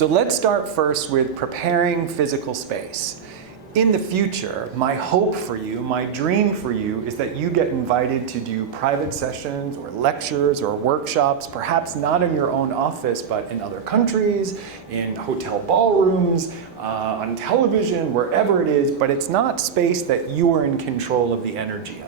So let's start first with preparing physical space. In the future, my hope for you, my dream for you, is that you get invited to do private sessions or lectures or workshops, perhaps not in your own office, but in other countries, in hotel ballrooms, on television, wherever it is, but it's not space that you are in control of the energy of.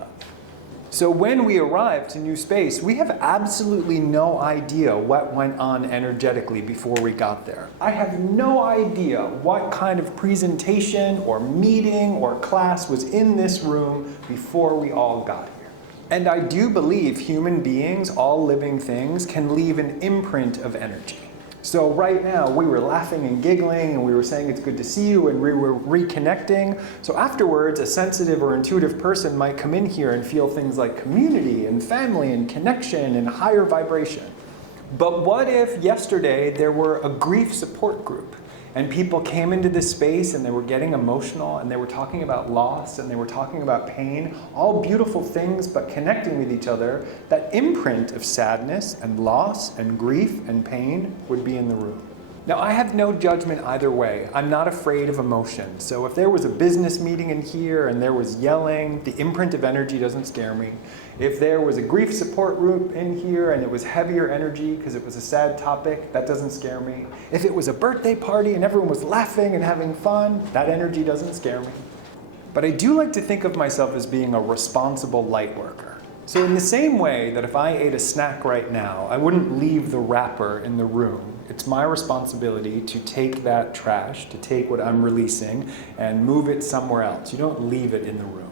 So when we arrive to new space, we have absolutely no idea what went on energetically before we got there. I have no idea what kind of presentation or meeting or class was in this room before we all got here. And I do believe human beings, all living things, can leave an imprint of energy. So right now, we were laughing and giggling, and we were saying it's good to see you, and we were reconnecting. So afterwards, a sensitive or intuitive person might come in here and feel things like community and family and connection and higher vibration. But what if yesterday there were a grief support group, and people came into this space and they were getting emotional, and they were talking about loss, and they were talking about pain, all beautiful things, but connecting with each other? That imprint of sadness and loss and grief and pain would be in the room. Now, I have no judgment either way. I'm not afraid of emotion. So if there was a business meeting in here and there was yelling, the imprint of energy doesn't scare me. If there was a grief support group in here and it was heavier energy because it was a sad topic, that doesn't scare me. If it was a birthday party and everyone was laughing and having fun, that energy doesn't scare me. But I do like to think of myself as being a responsible light worker. So in the same way that if I ate a snack right now, I wouldn't leave the wrapper in the room. It's my responsibility to take that trash, to take what I'm releasing, and move it somewhere else. You don't leave it in the room.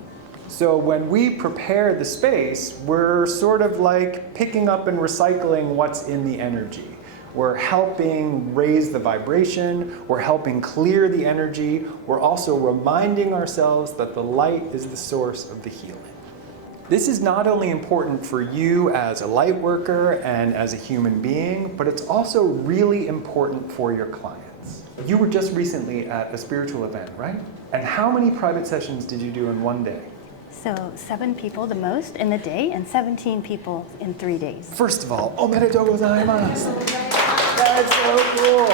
So when we prepare the space, we're sort of like picking up and recycling what's in the energy. We're helping raise the vibration, we're helping clear the energy, we're also reminding ourselves that the light is the source of the healing. This is not only important for you as a light worker and as a human being, but it's also really important for your clients. You were just recently at a spiritual event, right? And how many private sessions did you do in one day? So 7 people the most in the day and 17 people in 3 days. First of all, omedetou gozaimasu. That's so cool.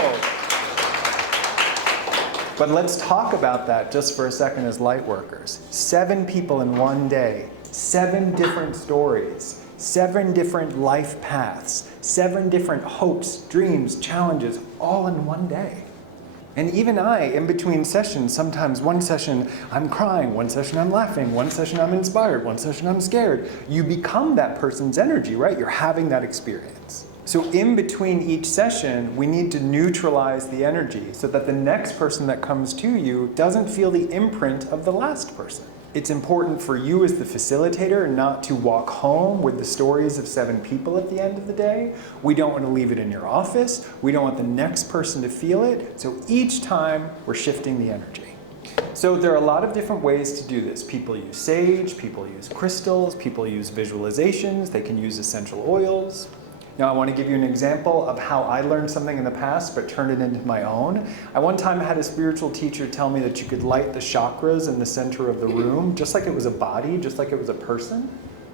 But let's talk about that just for a second as light workers. 7 people in one day. 7 different stories, 7 different life paths, 7 different hopes, dreams, challenges, all in one day. And even I, in between sessions, sometimes one session I'm crying, one session I'm laughing, one session I'm inspired, one session I'm scared. You become that person's energy, right? You're having that experience. So in between each session, we need to neutralize the energy so that the next person that comes to you doesn't feel the imprint of the last person. It's important for you as the facilitator not to walk home with the stories of 7 people at the end of the day. We don't want to leave it in your office. We don't want the next person to feel it. So each time we're shifting the energy. So there are a lot of different ways to do this. People use sage, people use crystals, people use visualizations, they can use essential oils. Now I want to give you an example of how I learned something in the past but turned it into my own. I one time had a spiritual teacher tell me that you could light the chakras in the center of the room just like it was a body, just like it was a person.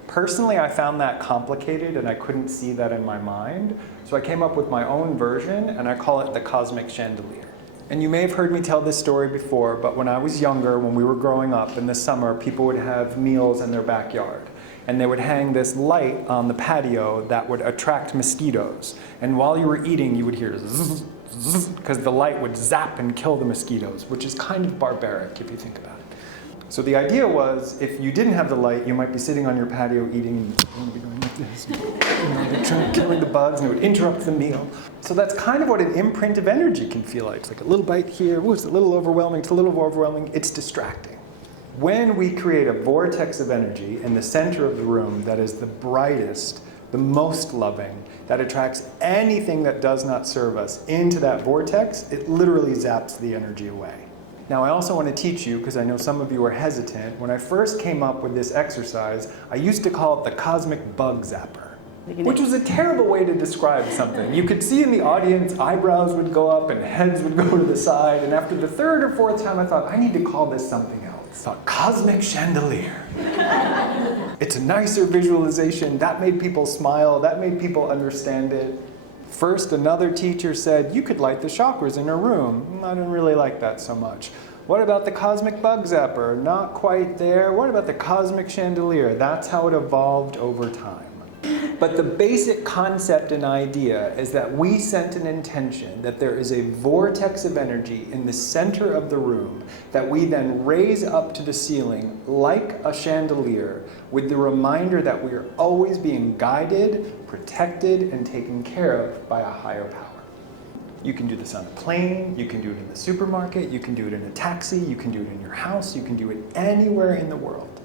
Personally, I found that complicated and I couldn't see that in my mind. So I came up with my own version and I call it the cosmic chandelier. And you may have heard me tell this story before, but when I was younger, when we were growing up in the summer, people would have meals in their backyard. And they would hang this light on the patio that would attract mosquitoes. And while you were eating, you would hear zzz, zzz, because the light would zap and kill the mosquitoes, which is kind of barbaric if you think about it. So the idea was, if you didn't have the light, you might be sitting on your patio eating, and you'd be going like this, killing the bugs, and it would interrupt the meal. So that's kind of what an imprint of energy can feel like. It's like a little bite here, ooh, it's a little overwhelming, it's a little overwhelming, it's distracting. When we create a vortex of energy in the center of the room that is the brightest, the most loving, that attracts anything that does not serve us into that vortex, it literally zaps the energy away. Now I also want to teach you, because I know some of you are hesitant, when I first came up with this exercise, I used to call it the cosmic bug zapper. Which was a terrible way to describe something. You could see in the audience, eyebrows would go up and heads would go to the side, and after the 3rd or 4th time I thought, I need to call this something else. A cosmic chandelier. It's a nicer visualization. That made people smile. That made people understand it. First, another teacher said, you could light the chakras in a room. I didn't really like that so much. What about the cosmic bug zapper? Not quite there. What about the cosmic chandelier? That's how it evolved over time. But the basic concept and idea is that we sent an intention that there is a vortex of energy in the center of the room that we then raise up to the ceiling like a chandelier with the reminder that we are always being guided, protected, and taken care of by a higher power. You can do this on a plane, you can do it in the supermarket, you can do it in a taxi, you can do it in your house, you can do it anywhere in the world.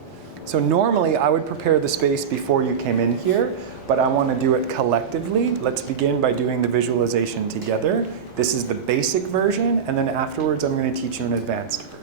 So normally I would prepare the space before you came in here, but I want to do it collectively. Let's begin by doing the visualization together. This is the basic version, and then afterwards I'm going to teach you an advanced version.